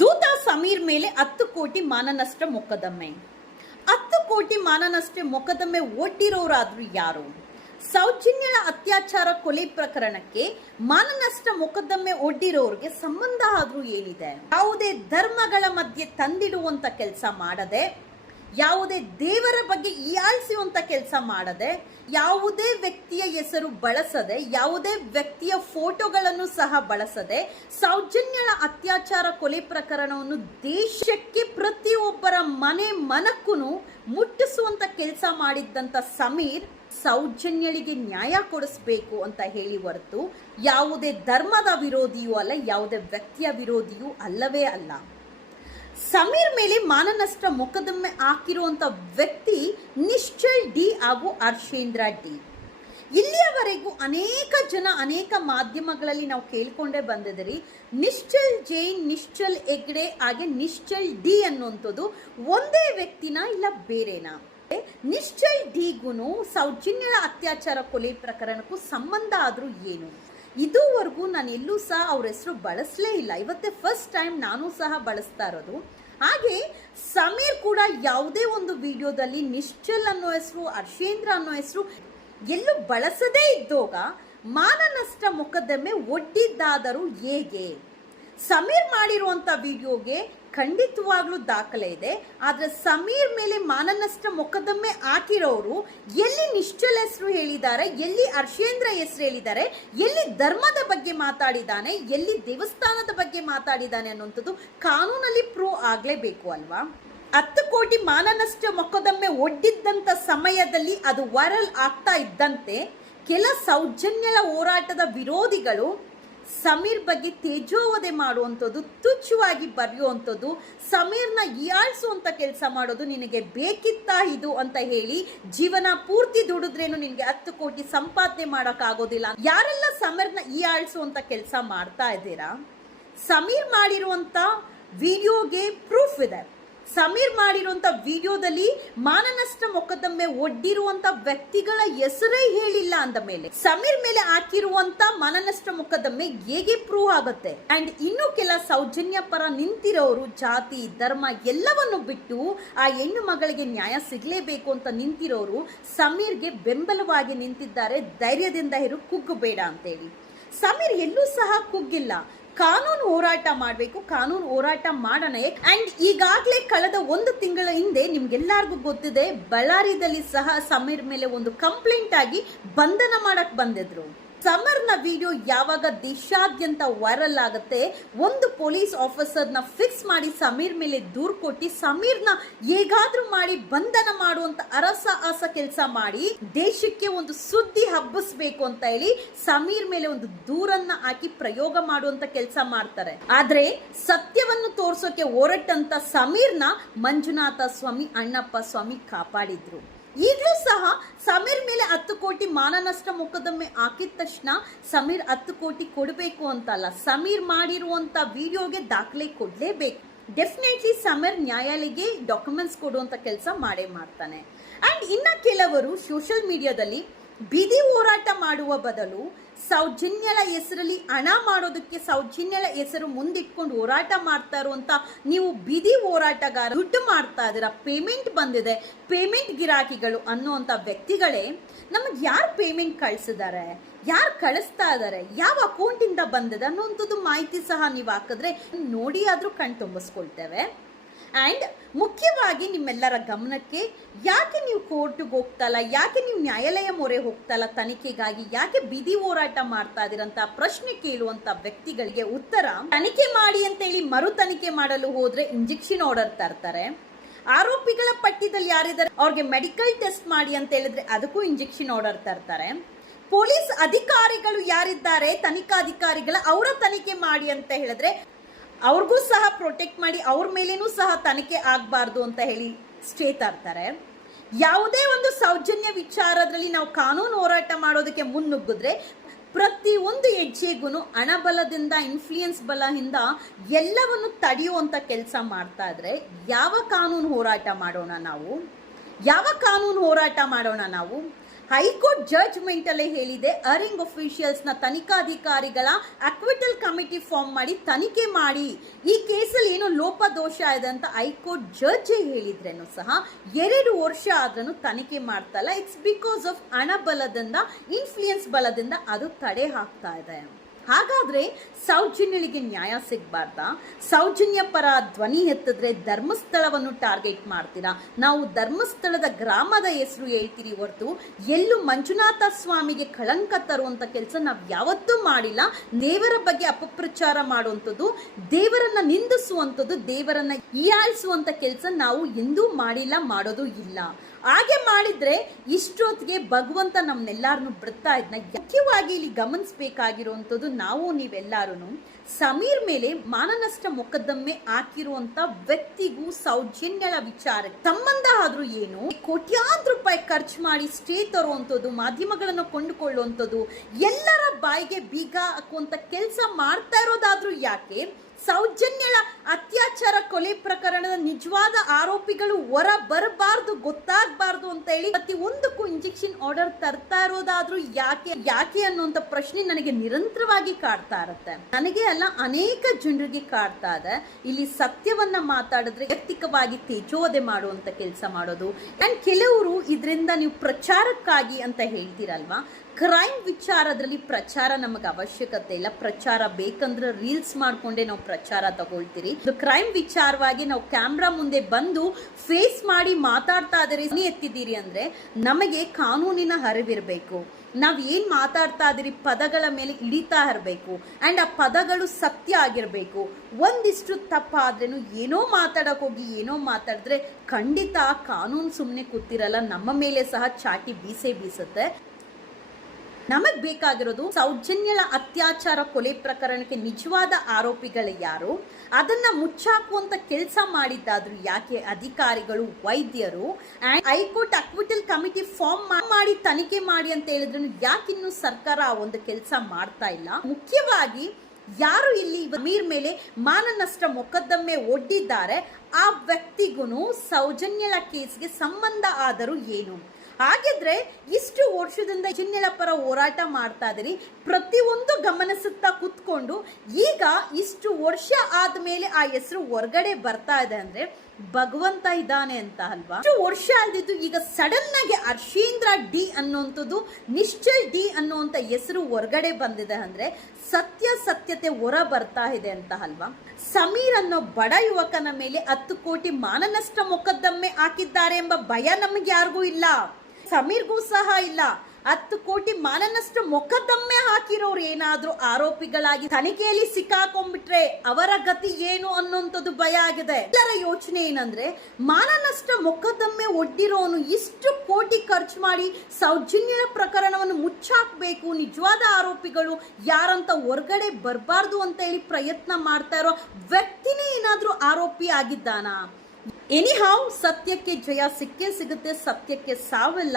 ದೂತ ಸಮೀರ್ ಮೇಲೆ ಹತ್ತು ಕೋಟಿ ಮಾನನಷ್ಟ ಮೊಕದ್ದಮೆ. ಹತ್ತು ಕೋಟಿ ಮಾನನಷ್ಟ ಮೊಕದ್ದಮೆ ಒಡ್ಡಿರೋರಾದ್ರೂ ಯಾರು? ಸೌಜನ್ಯಳ ಅತ್ಯಾಚಾರ ಕೊಲೆ ಪ್ರಕರಣಕ್ಕೆ ಮಾನನಷ್ಟ ಮೊಕದ್ದಮೆ ಒಡ್ಡಿರೋರಿಗೆ ಸಂಬಂಧ ಆದ್ರೂ ಏನಿದೆ? ಯಾವುದೇ ಧರ್ಮಗಳ ಮಧ್ಯೆ ತಂದಿಡುವಂತ ಕೆಲಸ ಮಾಡದೆ ಯಾವುದೇ ದೇವರ ಬಗ್ಗೆ ಹೀಯಾಳಿಸುವಂಥ ಕೆಲಸ ಮಾಡದೆ, ಯಾವುದೇ ವ್ಯಕ್ತಿಯ ಹೆಸರು ಬಳಸದೆ, ಯಾವುದೇ ವ್ಯಕ್ತಿಯ ಫೋಟೋಗಳನ್ನು ಸಹ ಬಳಸದೆ, ಸೌಜನ್ಯಳ ಅತ್ಯಾಚಾರ ಕೊಲೆ ಪ್ರಕರಣವನ್ನು ದೇಶಕ್ಕೆ ಪ್ರತಿಯೊಬ್ಬರ ಮನೆ ಮನಕ್ಕೂ ಮುಟ್ಟಿಸುವಂಥ ಕೆಲಸ ಮಾಡಿದ್ದಂಥ ಸಮೀರ್ ಸೌಜನ್ಯಳಿಗೆ ನ್ಯಾಯ ಕೊಡಿಸ್ಬೇಕು ಅಂತ ಹೇಳಿ ಹೊರತು ಯಾವುದೇ ಧರ್ಮದ ವಿರೋಧಿಯೂ ಅಲ್ಲ, ಯಾವುದೇ ವ್ಯಕ್ತಿಯ ವಿರೋಧಿಯೂ ಅಲ್ಲವೇ ಅಲ್ಲ. ಸಮೀರ್ ಮೇಲೆ ಮಾನನಷ್ಟ ಮೊಕದ್ದಮೆ ಹಾಕಿರುವಂಥ ವ್ಯಕ್ತಿ ನಿಶ್ಚಲ್ ಡಿ ಹಾಗೂ ಹರ್ಷೇಂದ್ರ ಡಿ. ಇಲ್ಲಿಯವರೆಗೂ ಅನೇಕ ಜನ, ಅನೇಕ ಮಾಧ್ಯಮಗಳಲ್ಲಿ ನಾವು ಕೇಳ್ಕೊಂಡೇ ಬಂದಿದ್ರಿ ನಿಶ್ಚಲ್ ಜೈನ್ ನಿಶ್ಚಲ್ ಹೆಗ್ಡೆ ಹಾಗೆ ನಿಶ್ಚಲ್ ಡಿ ಅನ್ನುವಂಥದ್ದು ಒಂದೇ ವ್ಯಕ್ತಿನ ಇಲ್ಲ ಬೇರೆನಾ? ನಿಶ್ಚಲ್ ಡಿಗೂ ಸೌಜನ್ಯ ಅತ್ಯಾಚಾರ ಕೊಲೆ ಪ್ರಕರಣಕ್ಕೂ ಸಂಬಂಧ ಆದರೂ ಏನು? ಇದುವರೆಗೂ ನಾನು ಎಲ್ಲೂ ಸಹ ಅವ್ರ ಹೆಸರು ಬಳಸಲೇ ಇಲ್ಲ. ಇವತ್ತೇ ಫಸ್ಟ್ ಟೈಮ್ ನಾನು ಸಹ ಬಳಸ್ತಾ ಇರೋದು. ಹಾಗೆ ಸಮೀರ್ ಕೂಡ ಯಾವುದೇ ಒಂದು ವಿಡಿಯೋದಲ್ಲಿ ನಿಶ್ಚಲ್ ಅನ್ನೋ ಹೆಸರು ಅರ್ಷೇಂದ್ರ ಅನ್ನೋ ಹೆಸರು ಎಲ್ಲೂ ಬಳಸದೇ ಇದ್ದೋಗ ಮಾನನಷ್ಟ ಮೊಕದ್ದಮೆ ಒಡ್ಡಿದ್ದಾದರೂ ಹೇಗೆ? ಸಮೀರ್ ಮಾಡಿರುವಂಥ ವಿಡಿಯೋಗೆ ಖಂಡಿತವಾಗ್ಲೂ ದಾಖಲೆ ಇದೆ. ಆದ್ರೆ ಸಮೀರ್ ಮೇಲೆ ಮಾನನಷ್ಟ ಮೊಕದ್ದಮೆ ಹಾಕಿರೋರು ಎಲ್ಲಿ ನಿಶ್ಚಲ ಹೆಸರು ಹೇಳಿದ್ದಾರೆ, ಎಲ್ಲಿ ಹರ್ಷೇಂದ್ರ ಹೆಸರು ಹೇಳಿದ್ದಾರೆ, ಎಲ್ಲಿ ಧರ್ಮದ ಬಗ್ಗೆ ಮಾತಾಡಿದ್ದಾನೆ, ಎಲ್ಲಿ ದೇವಸ್ಥಾನದ ಬಗ್ಗೆ ಮಾತಾಡಿದ್ದಾನೆ ಅನ್ನುವಂಥದ್ದು ಕಾನೂನಲ್ಲಿ ಪ್ರೂವ್ ಆಗ್ಲೇಬೇಕು ಅಲ್ವಾ? ಹತ್ತು ಕೋಟಿ ಮಾನನಷ್ಟ ಮೊಕದ್ದಮೆ ಒಡ್ಡಿದ್ದಂಥ ಸಮಯದಲ್ಲಿ ಅದು ವೈರಲ್ ಆಗ್ತಾ ಇದ್ದಂತೆ, ಕೆಲ ಸೌಜನ್ಯಲ ಹೋರಾಟದ ವಿರೋಧಿಗಳು ಸಮೀರ್ ಬಗ್ಗೆ ತೇಜೋವಧೆ ಮಾಡುವಂಥದ್ದು, ತುಚ್ಛವಾಗಿ ಬರೆಯುವಂಥದ್ದು, ಸಮೀರ್ನ ಹೀಯಾಳಿಸುವಂಥ ಕೆಲಸ ಮಾಡೋದು ನಿನಗೆ ಬೇಕಿತ್ತಾ ಇದು ಅಂತ ಹೇಳಿ ಜೀವನ ಪೂರ್ತಿ ದುಡಿದ್ರೇನು ನಿನಗೆ ಹತ್ತು ಕೋಟಿ ಸಂಪಾದನೆ ಮಾಡೋಕ್ಕಾಗೋದಿಲ್ಲ. ಯಾರೆಲ್ಲ ಸಮೀರ್ನ ಹೀಯಾಳಿಸುವಂಥ ಕೆಲಸ ಮಾಡ್ತಾ ಇದ್ದೀರಾ? ಸಮೀರ್ ಮಾಡಿರುವಂಥ ವಿಡಿಯೋಗೆ ಪ್ರೂಫ್ ಇದೆ. ಸಮೀರ್ ಮಾಡಿರುವಂಥ ವಿಡಿಯೋದಲ್ಲಿ ಮಾನನಷ್ಟ ಮೊಕದ್ದಮೆ ಒಡ್ಡಿರುವಂಥ ವ್ಯಕ್ತಿಗಳ ಹೆಸರೇ ಹೇಳಿಲ್ಲ ಅಂದ ಮೇಲೆ ಸಮೀರ್ ಮೇಲೆ ಹಾಕಿರುವಂತ ಮಾನನಷ್ಟ ಮೊಕದ್ದಮೆ ಹೇಗೆ ಪ್ರೂವ್ ಆಗುತ್ತೆ? ಅಂಡ್ ಇನ್ನು ಕೆಲ ಸೌಜನ್ಯ ಪರ ನಿಂತಿರೋರು, ಜಾತಿ, ಧರ್ಮ ಎಲ್ಲವನ್ನು ಬಿಟ್ಟು ಆ ಹೆಣ್ಣು ಮಗಳಿಗೆ ನ್ಯಾಯ ಸಿಗಲೇಬೇಕು ಅಂತ ನಿಂತಿರೋರು ಸಮೀರ್ಗೆ ಬೆಂಬಲವಾಗಿ ನಿಂತಿದ್ದಾರೆ. ಧೈರ್ಯದಿಂದ ಇರು, ಕುಗ್ಗು ಬೇಡ ಅಂತೇಳಿ. ಸಮೀರ್ ಎಲ್ಲೂ ಸಹ ಕುಗ್ಗಿಲ್ಲ. ಕಾನೂನು ಹೋರಾಟ ಮಾಡಬೇಕು, ಕಾನೂನು ಹೋರಾಟ ಮಾಡೋಣ. ಅಂಡ್ ಈಗಾಗಲೇ ಕಳೆದ ಒಂದು ತಿಂಗಳ ಹಿಂದೆ ನಿಮ್ಗೆಲ್ಲರಿಗೂ ಗೊತ್ತಿದೆ, ಬಳ್ಳಾರಿದಲ್ಲಿ ಸಹ ಸಮೀರ್ ಮೇಲೆ ಒಂದು ಕಂಪ್ಲೇಂಟ್ ಆಗಿ ಬಂಧನ ಮಾಡಕ್ಕೆ ಬಂದಿದ್ರು. ಸಮರ್ನ ವಿಡಿಯೋ ಯಾವಾಗ ದೇಶಾದ್ಯಂತ ವೈರಲ್ ಆಗುತ್ತೆ, ಒಂದು ಪೊಲೀಸ್ ಆಫೀಸರ್ನ ಫಿಕ್ಸ್ ಮಾಡಿ ಸಮೀರ್ ಮೇಲೆ ದೂರ್ ಕೊಟ್ಟು ಸಮೀರ್ನ ಹೇಗಾದ್ರೂ ಮಾಡಿ ಬಂಧನ ಮಾಡುವಂತ ಅರಸ ಆಸ ಕೆಲಸ ಮಾಡಿ ದೇಶಕ್ಕೆ ಒಂದು ಸುದ್ದಿ ಹಬ್ಬಿಸ್ಬೇಕು ಅಂತ ಹೇಳಿ ಸಮೀರ್ ಮೇಲೆ ಒಂದು ದೂರನ್ನ ಹಾಕಿ ಪ್ರಯೋಗ ಮಾಡುವಂತ ಕೆಲಸ ಮಾಡ್ತಾರೆ. ಆದ್ರೆ ಸತ್ಯವನ್ನು ತೋರ್ಸೋಕೆ ಹೊರಟಂತ ಸಮೀರ್ನ ಮಂಜುನಾಥ ಸ್ವಾಮಿ, ಅಣ್ಣಪ್ಪ ಸ್ವಾಮಿ ಕಾಪಾಡಿದ್ರು. ಈಗಲೂ ಸಹ ಸಮೀರ್ ಮೇಲೆ ಹತ್ತು ಕೋಟಿ ಮಾನನಷ್ಟ ಮೊಕದ್ದಮೆ ಹಾಕಿದ ತಕ್ಷಣ ಸಮೀರ್ ಹತ್ತು ಕೋಟಿ ಕೊಡಬೇಕು ಅಂತಲ್ಲ. ಸಮೀರ್ ಮಾಡಿರುವಂತ ವಿಡಿಯೋಗೆ ದಾಖಲೆ ಕೊಡಲೇಬೇಕು. ಡೆಫಿನೆಟ್ಲಿ ಸಮೀರ್ ನ್ಯಾಯಾಲಯಕ್ಕೆ ಡಾಕ್ಯುಮೆಂಟ್ಸ್ ಕೊಡುವಂಥ ಕೆಲಸ ಮಾಡೇ ಮಾಡ್ತಾನೆ. ಅಂಡ್ ಇನ್ನ ಕೆಲವರು ಸೋಷಲ್ ಮೀಡಿಯಾದಲ್ಲಿ ಬೀದಿ ಹೋರಾಟ ಮಾಡುವ ಬದಲು ಸೌಜನ್ಯಳ ಹೆಸರಲ್ಲಿ ಹಣ ಮಾಡೋದಕ್ಕೆ ಸೌಜನ್ಯಳ ಹೆಸರು ಮುಂದಿಟ್ಕೊಂಡು ಹೋರಾಟ ಮಾಡ್ತಾ ಇರುವಂತ ನೀವು ಬಿದಿ ಹೋರಾಟಗಾರ, ದುಡ್ಡು ಮಾಡ್ತಾ ಇದ್ದೀರಾ ಪೇಮೆಂಟ್ ಬಂದಿದೆ ಪೇಮೆಂಟ್ ಗಿರಾಕಿಗಳು ಅನ್ನುವಂಥ ವ್ಯಕ್ತಿಗಳೇ, ನಮಗೆ ಯಾರು ಪೇಮೆಂಟ್ ಕಳಿಸಿದ್ದಾರೆ, ಯಾರು ಕಳಿಸ್ತಾ ಇದ್ದಾರೆ, ಯಾವ ಅಕೌಂಟಿಂದ ಬಂದಿದೆ ಅನ್ನುವಂಥದ್ದು ಮಾಹಿತಿ ಸಹ ನೀವು ಹಾಕಿದ್ರೆ ನೋಡಿ ಆದರೂ ಕಣ್ ತುಂಬಿಸ್ಕೊಳ್ತೇವೆ. ಆ್ಯಂಡ್ ಮುಖ್ಯವಾಗಿ ನಿಮ್ಮೆಲ್ಲರ ಗಮನಕ್ಕೆ ಯಾಕೆ ನೀವು ಕೋರ್ಟಿಗೆ ಹೋಗ್ತಲ್ಲ, ಯಾಕೆ ನೀವು ನ್ಯಾಯಾಲಯ ಮೊರೆ ಹೋಗ್ತಲ್ಲ ತನಿಖೆಗಾಗಿ, ಯಾಕೆ ಬಿದಿ ಹೋರಾಟ ಮಾಡ್ತಾ ಇದ್ದೀರಂತ ಪ್ರಶ್ನೆ ಕೇಳುವಂತ ವ್ಯಕ್ತಿಗಳಿಗೆ ಉತ್ತರ, ತನಿಖೆ ಮಾಡಿ ಅಂತೇಳಿ ಮರು ತನಿಖೆ ಮಾಡಲು ಹೋದ್ರೆ ಇಂಜೆಕ್ಷನ್ ಆರ್ಡರ್ ತರ್ತಾರೆ. ಆರೋಪಿಗಳ ಪಟ್ಟಿದಲ್ಲಿ ಯಾರಿದ್ದಾರೆ, ಅವ್ರಿಗೆ ಮೆಡಿಕಲ್ ಟೆಸ್ಟ್ ಮಾಡಿ ಅಂತ ಹೇಳಿದ್ರೆ ಅದಕ್ಕೂ ಇಂಜೆಕ್ಷನ್ ಆರ್ಡರ್ ತರ್ತಾರೆ. ಪೊಲೀಸ್ ಅಧಿಕಾರಿಗಳು ಯಾರಿದ್ದಾರೆ, ತನಿಖಾಧಿಕಾರಿಗಳ, ಅವರ ತನಿಖೆ ಮಾಡಿ ಅಂತ ಹೇಳಿದ್ರೆ ಅವ್ರಿಗೂ ಸಹ ಪ್ರೊಟೆಕ್ಟ್ ಮಾಡಿ ಅವ್ರ ಮೇಲೇನೂ ಸಹ ತನಿಖೆ ಆಗಬಾರ್ದು ಅಂತ ಹೇಳಿ ಸ್ಟೇಟ್ ಆಗ್ತಾರೆ. ಯಾವುದೇ ಒಂದು ಸೌಜನ್ಯ ವಿಚಾರದಲ್ಲಿ ನಾವು ಕಾನೂನು ಹೋರಾಟ ಮಾಡೋದಕ್ಕೆ ಮುನ್ನುಗ್ಗಿದ್ರೆ ಪ್ರತಿ ಒಂದು ಹೆಜ್ಜೆಗೂ ಹಣಬಲದಿಂದ ಇನ್ಫ್ಲೂಯೆನ್ಸ್ ಬಲದಿಂದ ಎಲ್ಲವನ್ನು ತಡೆಯುವಂಥ ಕೆಲಸ ಮಾಡ್ತಾ ಇದ್ರೆ ಯಾವ ಕಾನೂನು ಹೋರಾಟ ಮಾಡೋಣ ನಾವು? ಯಾವ ಕಾನೂನು ಹೋರಾಟ ಮಾಡೋಣ ನಾವು? ಹೈಕೋರ್ಟ್ ಜಡ್ಜ್ಮೆಂಟ್ ಅಲ್ಲೇ ಹೇಳಿದೆ. ಅರಿಂಗ್ ಅಫಿಷಿಯಲ್ಸ್ನ ತನಿಖಾಧಿಕಾರಿಗಳ ಅಕ್ವಿಟಲ್ ಕಮಿಟಿ ಫಾರ್ಮ್ ಮಾಡಿ ತನಿಖೆ ಮಾಡಿ. ಈ ಕೇಸಲ್ಲಿ ಏನು ಲೋಪದೋಷ ಇದೆ ಅಂತ ಹೈಕೋರ್ಟ್ ಜಡ್ಜ್ ಹೇಳಿದ್ರೇನು ಸಹ ಎರಡು ವರ್ಷ ಆದ್ರೂ ತನಿಖೆ ಮಾಡ್ತಾ ಇಲ್ಲ. ಇಟ್ಸ್ ಬಿಕಾಸ್ ಆಫ್ ಹಣ ಬಲದಿಂದ ಇನ್ಫ್ಲೂಯೆನ್ಸ್ ಬಲದಿಂದ ಅದು ತಡೆ ಹಾಕ್ತಾ ಇದೆ ಹಾಗಾದ್ರೆ ಸೌಜನ್ಯಳಿಗೆ ನ್ಯಾಯ ಸಿಗಬಾರ್ದಾ? ಸೌಜನ್ಯ ಪರ ಧ್ವನಿ ಎತ್ತಿದ್ರೆ ಧರ್ಮಸ್ಥಳವನ್ನು ಟಾರ್ಗೆಟ್ ಮಾಡ್ತೀರಾ? ನಾವು ಧರ್ಮಸ್ಥಳದ ಗ್ರಾಮದ ಹೆಸರು ಹೇಳ್ತೀರಿ ಹೊರತು, ಎಲ್ಲೂ ಮಂಜುನಾಥ ಸ್ವಾಮಿಗೆ ಕಳಂಕ ತರುವಂಥ ಕೆಲಸ ನಾವು ಯಾವತ್ತೂ ಮಾಡಿಲ್ಲ. ದೇವರ ಬಗ್ಗೆ ಅಪಪ್ರಚಾರ ಮಾಡುವಂಥದ್ದು, ದೇವರನ್ನ ನಿಂದಿಸುವಂಥದ್ದು, ದೇವರನ್ನ ಹೀಯಾಳಿಸುವಂಥ ಕೆಲಸ ನಾವು ಎಂದೂ ಮಾಡಿಲ್ಲ, ಮಾಡೋದು ಇಲ್ಲ. ಹಾಗೆ ಮಾಡಿದ್ರೆ ಇಷ್ಟೊತ್ತಿಗೆ ಭಗವಂತ ನಮ್ನೆಲ್ಲಾರನ್ನು ಬಿಡ್ತಾ ಇದ್ನ. ಮುಖ್ಯವಾಗಿ ಇಲ್ಲಿ ಗಮನಿಸಬೇಕಾಗಿರುವಂಥದ್ದು ನಾವು ನೀವೆಲ್ಲಾರು ಸಮೀರ್ ಮೇಲೆ ಮಾನನಷ್ಟ ಮೊಕದ್ದಮೆ ಹಾಕಿರುವಂತ ವ್ಯಕ್ತಿಗೂ ಸೌಜನ್ಯಳ ವಿಚಾರ. ಸಂಬಂಧ ಆದ್ರೂ ಏನು? ಕೋಟ್ಯಾಂತರ ರೂಪಾಯಿ ಖರ್ಚು ಮಾಡಿ ಸ್ಟೇ ತರುವಂಥದ್ದು, ಮಾಧ್ಯಮಗಳನ್ನು ಕೊಂಡುಕೊಳ್ಳುವಂಥದ್ದು, ಎಲ್ಲರ ಬಾಯಿಗೆ ಬೀಗ ಹಾಕುವಂತ ಕೆಲಸ ಮಾಡ್ತಾ ಇರೋದಾದ್ರೂ ಯಾಕೆ? ಸೌಜನ್ಯಳ ಅತ್ಯಾಚಾರ ಕೊಲೆ ಪ್ರಕರಣದ ನಿಜವಾದ ಆರೋಪಿಗಳು ಹೊರ ಬರಬಾರ್ದು, ಗೊತ್ತಾಗಬಾರ್ದು ಅಂತ ಹೇಳಿ ಪ್ರತಿ ಒಂದಕ್ಕೂ ಇಂಜೆಕ್ಷನ್ ಆರ್ಡರ್ ತರ್ತಾ ಇರೋದಾದ್ರೂ ಯಾಕೆ ಯಾಕೆ ಅನ್ನುವಂತ ಪ್ರಶ್ನೆ ನನಗೆ ನಿರಂತರವಾಗಿ ಕಾಡ್ತಾ ಇರುತ್ತೆ. ನನಗೆ ಅಲ್ಲ, ಅನೇಕ ಜನರಿಗೆ ಕಾಡ್ತಾ ಇದೆ. ಇಲ್ಲಿ ಸತ್ಯವನ್ನ ಮಾತಾಡಿದ್ರೆ ವ್ಯಕ್ತಿಕವಾಗಿ ತೇಜೋದೆ ಮಾಡುವಂತ ಕೆಲಸ ಮಾಡೋದು. ಅಂಡ್ ಕೆಲವರು ಇದರಿಂದ ನೀವು ಪ್ರಚಾರಕ್ಕಾಗಿ ಅಂತ ಹೇಳ್ತೀರಲ್ವಾ? ಕ್ರೈಮ್ ವಿಚಾರದಲ್ಲಿ ಪ್ರಚಾರ ನಮಗೆ ಅವಶ್ಯಕತೆ ಇಲ್ಲ. ಪ್ರಚಾರ ಬೇಕಂದ್ರೆ ರೀಲ್ಸ್ ಮಾಡ್ಕೊಂಡೆ ನಾವು ಪ್ರಚಾರ ತಗೊಳ್ತೀರಿ. ಕ್ರೈಮ್ ವಿಚಾರವಾಗಿ ನಾವು ಕ್ಯಾಮ್ರಾ ಮುಂದೆ ಬಂದು ಫೇಸ್ ಮಾಡಿ ಮಾತಾಡ್ತಾ ಇದ್ದೀರಿ. ಎತ್ತಿದ್ದೀರಿ ಅಂದ್ರೆ ನಮಗೆ ಕಾನೂನಿನ ಅರಿವಿರಬೇಕು. ನಾವು ಏನು ಮಾತಾಡ್ತಾ ಇದೀರಿ ಪದಗಳ ಮೇಲೆ ಹಿಡಿತಾ ಇರಬೇಕು. ಅಂಡ್ ಆ ಪದಗಳು ಸತ್ಯ ಆಗಿರ್ಬೇಕು. ಒಂದಿಷ್ಟು ತಪ್ಪಾದ್ರೂ ಏನೋ ಮಾತಾಡಕ್ ಹೋಗಿ, ಏನೋ ಮಾತಾಡಿದ್ರೆ ಖಂಡಿತ ಕಾನೂನು ಸುಮ್ಮನೆ ಕೂತಿರಲ್ಲ. ನಮ್ಮ ಮೇಲೆ ಸಹ ಚಾಟಿ ಬೀಸೇ ಬೀಸುತ್ತೆ. ನಮಗ್ ಬೇಕಾಗಿರೋದು ಸೌಜನ್ಯಳ ಅತ್ಯಾಚಾರ ಕೊಲೆ ಪ್ರಕರಣಕ್ಕೆ ನಿಜವಾದ ಆರೋಪಿಗಳು ಯಾರು? ಅದನ್ನ ಮುಚ್ಚಾಕುವಂತ ಕೆಲಸ ಮಾಡಿದ್ದಾದ್ರು ಯಾಕೆ ಅಧಿಕಾರಿಗಳು, ವೈದ್ಯರು ಹೈಕೋರ್ಟ್ ಅಕ್ವಿಟಲ್ ಕಮಿಟಿ ಫಾರ್ಮ್ ಮಾಡಿ ತನಿಖೆ ಮಾಡಿ ಅಂತ ಹೇಳಿದ್ರು ಯಾಕಿನ್ನು ಸರ್ಕಾರ ಆ ಒಂದು ಕೆಲಸ ಮಾಡ್ತಾ ಇಲ್ಲ? ಮುಖ್ಯವಾಗಿ ಯಾರು ಇಲ್ಲಿ ಮೀರ್ ಮೇಲೆ ಮಾನನಷ್ಟ ಮೊಕದ್ದಮೆ ಒಡ್ಡಿದ್ದಾರೆ? ಆ ವ್ಯಕ್ತಿಗೂ ಸೌಜನ್ಯಳ ಕೇಸ್ಗೆ ಸಂಬಂಧ ಆದರೂ ಏನು? ಹಾಗಿದ್ರೆ ಇಷ್ಟು ವರ್ಷದಿಂದ ಚಿನ್ನೆಲ ಪರ ಹೋರಾಟ ಮಾಡ್ತಾ ಇದ್ದೀರಿ. ಪ್ರತಿಯೊಂದು ಗಮನಿಸುತ್ತಾ ಕುತ್ಕೊಂಡು ಈಗ ಇಷ್ಟು ವರ್ಷ ಆದ್ಮೇಲೆ ಆ ಹೆಸರು ಹೊರಗಡೆ ಬರ್ತಾ ಇದೆ ಅಂದ್ರೆ ಭಗವಂತ ಇದ್ದಾನೆ ಅಂತ ಅಲ್ವಾ? ವರ್ಷ ಅಲ್ದಿದ್ದು ಈಗ ಸಡನ್ ಆಗಿ ಅರ್ಷೀಂದ್ರ ಡಿ ಅನ್ನುವಂಥದ್ದು ನಿಶ್ಚಲ್ ಡಿ ಅನ್ನುವಂಥ ಹೆಸರು ಹೊರಗಡೆ ಬಂದಿದೆ ಅಂದ್ರೆ ಸತ್ಯ ಸತ್ಯತೆ ಹೊರ ಬರ್ತಾ ಇದೆ ಅಂತ ಅಲ್ವಾ? ಸಮೀರ್ ಅನ್ನೋ ಬಡ ಯುವಕನ ಮೇಲೆ ಹತ್ತು ಕೋಟಿ ಮಾನನಷ್ಟ ಮೊಕದ್ದಮ್ಮೆ ಹಾಕಿದ್ದಾರೆ ಎಂಬ ಭಯ ನಮಗೆ ಯಾರಿಗೂ ಇಲ್ಲ. ಸಮೀರ್ಗೂ ಸಹ ಇಲ್ಲ. ಹತ್ತು ಕೋಟಿ ಮಾನನಷ್ಟು ಮೊಕದ್ದಮ್ಮೆ ಹಾಕಿರೋರು ಏನಾದರೂ ಆರೋಪಿಗಳಾಗಿ ತನಿಖೆಯಲ್ಲಿ ಸಿಕ್ಕಾಕೊಂಡ್ಬಿಟ್ರೆ ಅವರ ಗತಿ ಏನು ಅನ್ನೋಂಥದ್ದು ಭಯ ಆಗಿದೆ. ಎಲ್ಲರ ಯೋಚನೆ ಏನಂದ್ರೆ, ಮಾನನಷ್ಟ ಮೊಕದ್ದಮ್ಮೆ ಒಡ್ಡಿರೋನು ಇಷ್ಟು ಕೋಟಿ ಖರ್ಚು ಮಾಡಿ ಸೌಜನ್ಯ ಪ್ರಕರಣವನ್ನು ಮುಚ್ಚಾಕ್ಬೇಕು, ನಿಜವಾದ ಆರೋಪಿಗಳು ಯಾರಂತ ಹೊರಗಡೆ ಬರಬಾರ್ದು ಅಂತ ಹೇಳಿ ಪ್ರಯತ್ನ ಮಾಡ್ತಾ ಇರೋ ವ್ಯಕ್ತಿನೇ ಏನಾದರೂ ಆರೋಪಿ ಆಗಿದ್ದಾನಾ? ಎನಿಹಾವ್ ಸತ್ಯಕ್ಕೆ ಜಯ ಸಿಕ್ಕೇ ಸಿಗುತ್ತೆ, ಸತ್ಯಕ್ಕೆ ಸಾವಿಲ್ಲ.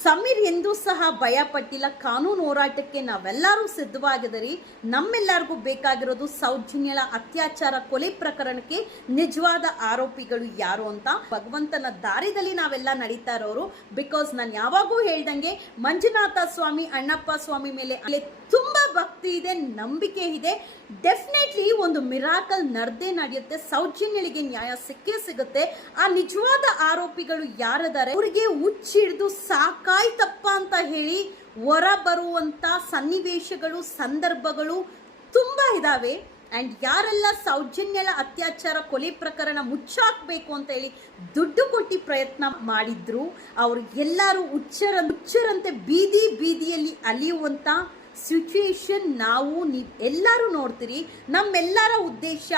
ಸಮೀರ್ ಎಂದೂ ಸಹ ಭಯ ಪಟ್ಟಿಲ್ಲ ಕಾನೂನು ಹೋರಾಟಕ್ಕೆ ನಾವೆಲ್ಲರೂ ಸಿದ್ಧವಾಗಿದ್ದೀರಿ. ನಮ್ಮೆಲ್ಲರಿಗೂ ಬೇಕಾಗಿರೋದು ಸೌಜನ್ಯಳ ಅತ್ಯಾಚಾರ ಕೊಲೆ ಪ್ರಕರಣಕ್ಕೆ ನಿಜವಾದ ಆರೋಪಿಗಳು ಯಾರು ಅಂತ ಭಗವಂತನ ದಾರಿದಲ್ಲಿ ನಾವೆಲ್ಲ ನಡೀತಾ ಇರೋರು. ಬಿಕಾಸ್ ನಾನು ಯಾವಾಗೂ ಹೇಳ್ದಂಗೆ ಮಂಜುನಾಥ ಸ್ವಾಮಿ, ಅಣ್ಣಪ್ಪ ಸ್ವಾಮಿ ಮೇಲೆ ಅಲ್ಲಿ ತುಂಬ ಭಕ್ತಿ ಇದೆ, ನಂಬಿಕೆ ಇದೆ. ಡೆಫಿನೆಟ್ಲಿ ಒಂದು ಮಿರಾಕಲ್ ನಡೆದೇ ನಡೆಯುತ್ತೆ. ಸೌಜನ್ಯಳಿಗೆ ನ್ಯಾಯ ಸಿಕ್ಕೇ ಸಿಗುತ್ತೆ. ಆ ನಿಜವಾದ ಆರೋಪಿಗಳು ಯಾರಿದ್ದಾರೆ? ಅವರಿಗೆ ಹುಚ್ಚಿಡ್ದು ಸಾಕಾಯ್ತಪ್ಪ ಅಂತ ಹೇಳಿ ಹೊರ ಬರುವಂಥ ಸನ್ನಿವೇಶಗಳು, ಸಂದರ್ಭಗಳು ತುಂಬ ಇದ್ದಾವೆ ಆ್ಯಂಡ್ ಯಾರೆಲ್ಲ ಸೌಜನ್ಯಳ ಅತ್ಯಾಚಾರ ಕೊಲೆ ಪ್ರಕರಣ ಮುಚ್ಚಾಕಬೇಕು ಅಂತ ಹೇಳಿ ದುಡ್ಡು ಕೊಟ್ಟು ಪ್ರಯತ್ನ ಮಾಡಿದ್ರು, ಅವರು ಎಲ್ಲರೂ ಹುಚ್ಚರ ಹುಚ್ಚರಂತೆ ಬೀದಿ ಬೀದಿಯಲ್ಲಿ ಅಲಿಯುವಂತ ಸಿಚುಯೇಷನ್ ನಾವು ನೀವು ಎಲ್ಲರೂ ನೋಡ್ತೀರಿ, ನಮ್ಮೆಲ್ಲರ ಉದ್ದೇಶ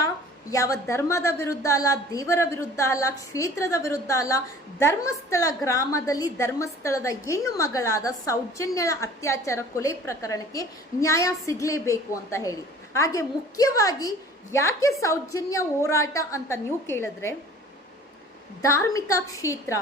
ಯಾವ ಧರ್ಮದ ವಿರುದ್ಧ ಅಲ್ಲ, ದೇವರ ವಿರುದ್ಧ ಅಲ್ಲ, ಕ್ಷೇತ್ರದ ವಿರುದ್ಧ ಅಲ್ಲ, ಧರ್ಮಸ್ಥಳ ಗ್ರಾಮದಲ್ಲಿ ಧರ್ಮಸ್ಥಳದ ಹೆಣ್ಣು ಮಗಳಾದ ಸೌಜನ್ಯಳ ಅತ್ಯಾಚಾರ ಕೊಲೆ ಪ್ರಕರಣಕ್ಕೆ ನ್ಯಾಯ ಸಿಗಲೇಬೇಕು ಅಂತ ಹೇಳಿ. ಹಾಗೆ ಮುಖ್ಯವಾಗಿ ಯಾಕೆ ಸೌಜನ್ಯ ಹೋರಾಟ ಅಂತ ನೀವು ಕೇಳಿದ್ರೆ, ಧಾರ್ಮಿಕ ಕ್ಷೇತ್ರ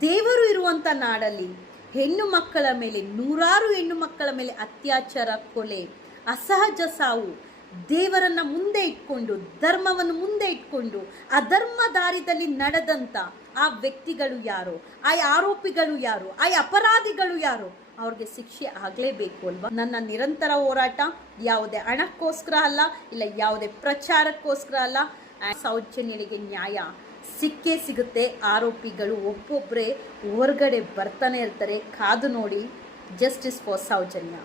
ದೇವರು ಇರುವಂಥ ನಾಡಲ್ಲಿ ಹೆಣ್ಣು ಮಕ್ಕಳ ಮೇಲೆ, ನೂರಾರು ಹೆಣ್ಣು ಮಕ್ಕಳ ಮೇಲೆ ಅತ್ಯಾಚಾರ, ಕೊಲೆ, ಅಸಹಜ ಸಾವು, ದೇವರನ್ನ ಮುಂದೆ ಇಟ್ಕೊಂಡು, ಧರ್ಮವನ್ನು ಮುಂದೆ ಇಟ್ಕೊಂಡು, ಅಧರ್ಮ ದಾರಿದಲ್ಲಿ ನಡೆದಂತ ಆ ವ್ಯಕ್ತಿಗಳು ಯಾರು? ಆ ಆರೋಪಿಗಳು ಯಾರು? ಆ ಅಪರಾಧಿಗಳು ಯಾರು? ಅವ್ರಿಗೆ ಶಿಕ್ಷೆ ಆಗಲೇಬೇಕು ಅಲ್ವಾ? ನನ್ನ ನಿರಂತರ ಹೋರಾಟ ಯಾವುದೇ ಹಣಕ್ಕೋಸ್ಕರ ಅಲ್ಲ, ಇಲ್ಲ ಯಾವುದೇ ಪ್ರಚಾರಕ್ಕೋಸ್ಕರ ಅಲ್ಲ. ಆ ಸೌಜನ್ಯನಿಗೆ ನ್ಯಾಯ. ಸಿಕ್ಕೇ ಸಿಗುತ್ತೆ ಆರೋಪಿಗಳು. ಒಬ್ಬೊಬ್ಬರೇ ಹೊರಗಡೆ ಬರ್ತಾನೆ ಇರ್ತಾರೆ. ಕಾದು ನೋಡಿ ಜಸ್ಟಿಸ್ ಫಾರ್ ಸೌಜನ್ಯ.